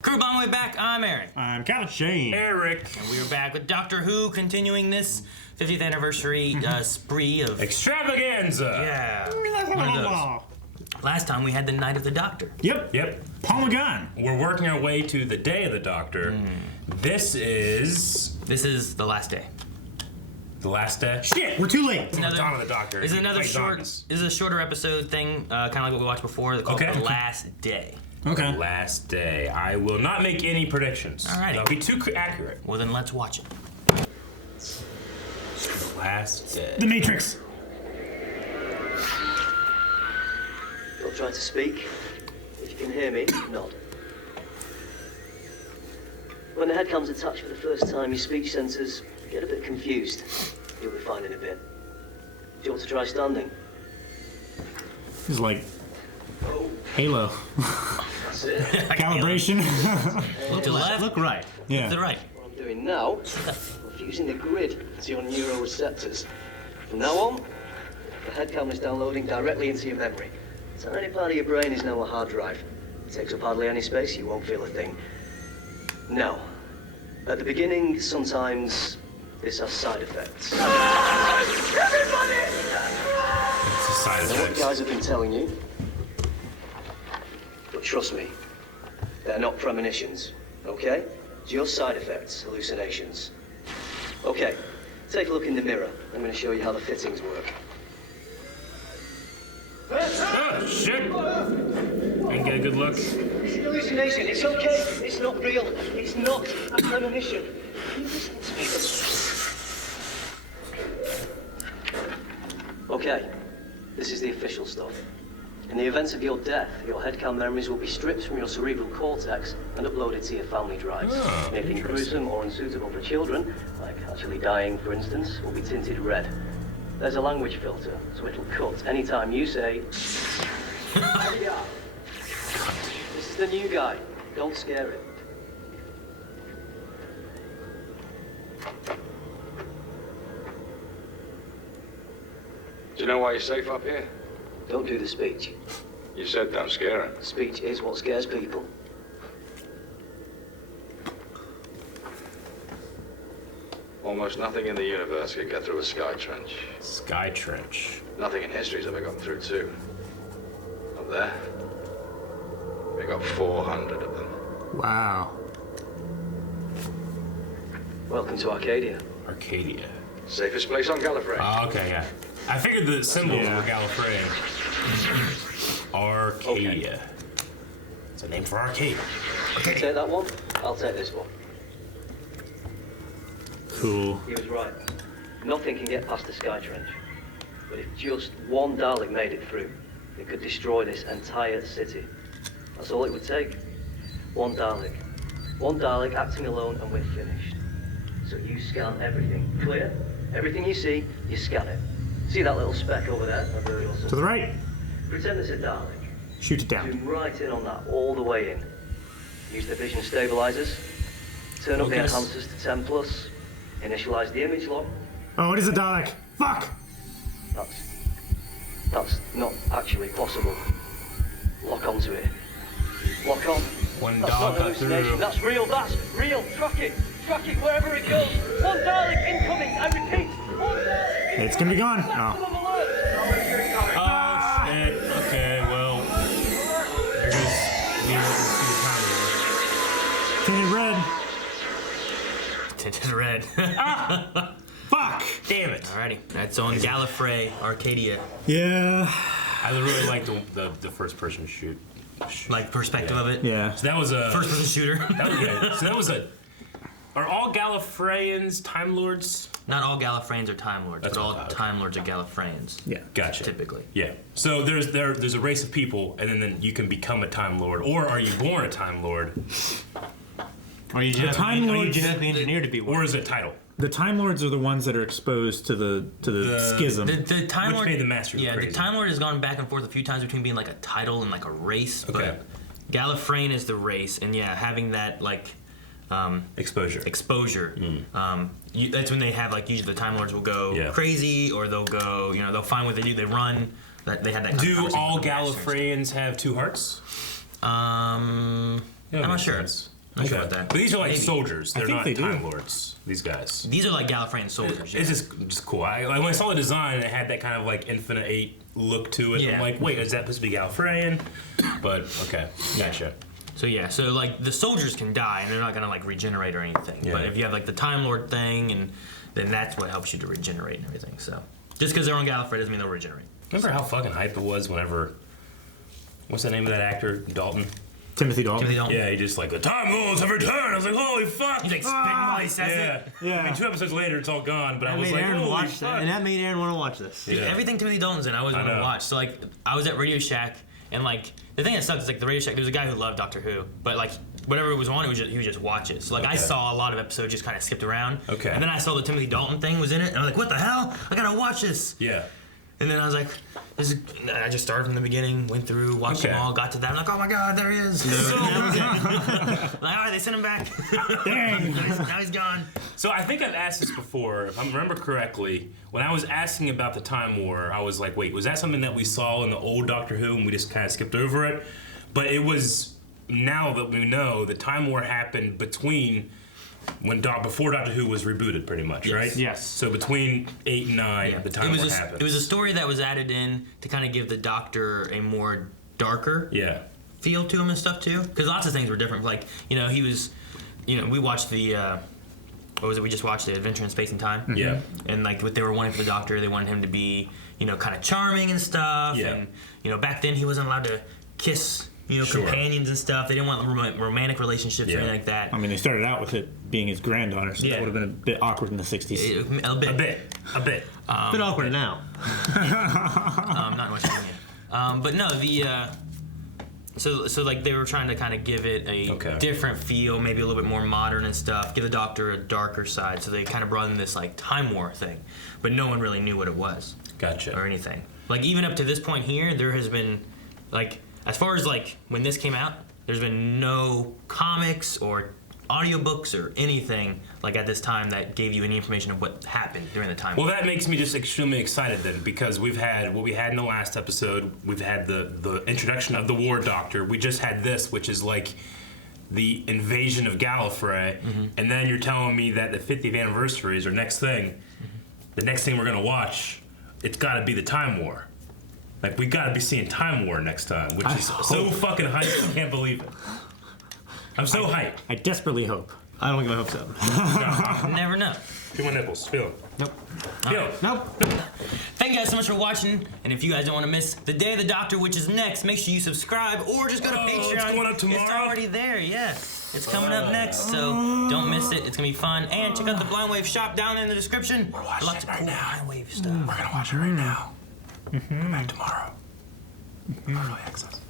Crew, on the way back, I'm Aaron. I'm Couch Shane. Eric. And we are back with Doctor Who, continuing this 50th anniversary spree of... Extravaganza! Yeah. One of those. Last time we had the Night of the Doctor. Yep. Paul McGann. We're working our way to the Day of the Doctor. This is the last day. the last day. Shit, we're too late. It's the Dawn of the Doctor. This is another short. This is a shorter episode thing, kind of like what we watched before. Called The Last Day. Okay. Last day. I will not make any predictions. Alrighty. That'll be too accurate. Well, then let's watch it. The Last Day. The Matrix. Don't try to speak. If you can hear me, nod. When the head comes attached for the first time, your speech centers get a bit confused. You'll be fine in a bit. Do you want to try standing? It's like Halo. That's it. Calibration. Look to the left. Look right. Yeah. To the right. What I'm doing now, I'm fusing the grid to your neuroreceptors. From now on, the head camera is downloading directly into your memory. So any part of your brain is now a hard drive. It takes up hardly any space, you won't feel a thing. Now, at the beginning, sometimes this has side effects. Everybody! It's a side I know what effect. guys have been telling you, but trust me, they're not premonitions, okay? Just side effects, hallucinations. Okay, take a look in the mirror. I'm going to show you how the fittings work. Oh, shit! And get a good look. It's an hallucination, it's okay. It's not real. It's not a premonition. Are you listening to me? Okay, this is the official stuff. In the event of your death, your headcam memories will be stripped from your cerebral cortex and uploaded to your family drives. Anything gruesome or unsuitable for children, like actually dying, for instance, will be tinted red. There's a language filter, so it'll cut anytime you say, "There we are." This is the new guy. Don't scare it. Do you know why you're safe up here? Don't do the speech. You said don't scare her. Speech is what scares people. Almost nothing in the universe can get through a sky trench. Sky Trench. Nothing in history's ever gotten through too. Up there, we got 400 of them. Wow. Welcome to Arcadia. Arcadia. Safest place on Gallifrey. Oh, okay, yeah. I figured the symbols were Gallifreyan. Arcadia. Okay. It's a name for arcade. You take that one, I'll take this one. Cool. He was right. Nothing can get past the sky trench. But if just one Dalek made it through, it could destroy this entire city. That's all it would take. One Dalek. One Dalek acting alone and we're finished. So you scan everything. Clear? Everything you see, you scan it. See that little speck over there? That bird or something? To the right. Pretend it's a Dalek. Shoot it down. Zoom right in on that, all the way in. Use the vision stabilizers. Turn up the Focus. enhancers to 10 plus. Initialize the image lock. Oh, it is a Dalek. Fuck! That's not actually possible. Lock onto it. Lock on. One That's dog not got hallucination. through. That's real. That's real. Track it wherever it goes. One Dalek incoming. I repeat. One Dalek. It's gonna be gone. Oh. Maximum alert. Oh, shit. Okay, well. There goes the Tinted red. Tinted red. Fuck! Damn it. Alrighty. That's on Gallifrey, Arcadia. Yeah. I really like the first person shoot. Like perspective of it. Yeah. So that was a. First person shooter. So that was a. Are all Gallifreyans Time Lords? Not all Gallifreyans are Time Lords, That's but what all I thought. Time Lords are Gallifreyans. Yeah. Gotcha. Typically. Yeah. So there's a race of people, and then you can become a Time Lord, or are you born a Time Lord, Are you genetically engineered to be one? or is it title? The Time Lords are the ones that are exposed to the schism. The Time Which Lord. made the Master go Yeah, crazy. the Time Lord has gone back and forth a few times between being like a title and like a race. Okay. But Gallifreyan is the race, and yeah, having that like Exposure. exposure. That's when they have like usually the Time Lords will go crazy, or they'll go. They'll find what they do. They run. They had that. Do all Gallifreyans have two hearts? Yeah, I'm not makes sure. sense. Not Okay. sure about that. But these are like Maybe. soldiers. They're think not they do. Time Lords. These guys. These are like Gallifreyan soldiers. It's just cool. Like when I saw the design, it had that kind of like Infinite 8 look to it. Yeah. I'm like, wait, is that supposed to be Gallifreyan? But okay, gotcha. So yeah, so like the soldiers can die and they're not gonna like regenerate or anything. Yeah. But if you have like the Time Lord thing, and then that's what helps you to regenerate and everything. So just because they're on Gallifrey doesn't mean they'll regenerate. Remember how fucking hype it was whenever, what's the name of that actor? Dalton? Timothy Dalton. Timothy Dalton. Yeah, he just like, the Time Lords have returned. I was like, holy fuck. He's like spitting while he says it. Yeah. I mean, 2 episodes later, it's all gone, but I That was made like, Aaron holy watch fuck. that, and that made Aaron want to watch this. Dude, Yeah. everything Timothy Dalton's in, I always want to know. watch. So like, I was at Radio Shack, and like the thing that sucks is like the Radio Shack. There was a guy who loved Doctor Who, but like whatever was on, he would just watch it. So like I Okay. saw a lot of episodes just kind of skipped around. Okay. And then I saw the Timothy Dalton thing was in it, and I was like, what the hell? I gotta watch this. Yeah. And then I was like, this is, and I just started from the beginning, went through, watched them all, got to that. I'm like, oh my god, there he is. Like, all right, they sent him back. Dang. Now he's gone. So I think I've asked this before, if I remember correctly. When I was asking about the Time War, I was like, wait, was that something that we saw in the old Doctor Who and we just kind of skipped over it? But it was, now that we know, the Time War happened between before Doctor Who was rebooted, pretty much, Yes. right? Yes. So between 8 and 9, the Time War happened. It was a story that was added in to kind of give the Doctor a more darker Yeah. feel to him and stuff too. Because lots of things were different. Like, he was, we watched the, what was it? We just watched the Adventure in Space and Time. Yeah. And like what they were wanting for the Doctor, they wanted him to be, kind of charming and stuff. Yeah. And, back then he wasn't allowed to kiss, Sure. companions and stuff. They didn't want romantic relationships or Yeah. anything like that. I mean, they started out with it being his granddaughter, so Yeah. that would have been a bit awkward in the 60s. A bit. A bit. A bit awkward now. Not much opinion. But no, so like they were trying to kind of give it a different feel, maybe a little bit more modern and stuff. Give the Doctor a darker side. So they kind of brought in this like Time War thing, but no one really knew what it was Gotcha. or anything. Like even up to this point here, there has been like as far as like when this came out, there's been no comics or audiobooks or anything like at this time that gave you any information of what happened during the time. Well, that makes me just extremely excited then, because we've had what we had in the last episode. We've had the introduction of the War Doctor. We just had this, which is like the invasion of Gallifrey, and then you're telling me that the 50th anniversary is our next thing. The next thing we're gonna watch, it's got to be the Time War. Like we got to be seeing Time War next time, which is so fucking hyped. I can't believe it. I'm so hyped. I desperately hope. I don't get my hopes up. Never know. Feel my nipples. Feel them. Nope. Feel 'em. Nope. Thank you guys so much for watching, and if you guys don't want to miss the Day of the Doctor, which is next, make sure you subscribe or just go to Patreon. It's going up tomorrow? It's already there, yeah. It's coming up next, so don't miss it. It's gonna be fun. And check out the Blind Wave shop down in the description. We're watching Lots it of right cool now. Blind Wave stuff. We're gonna watch it right now. Come back tomorrow. Early access.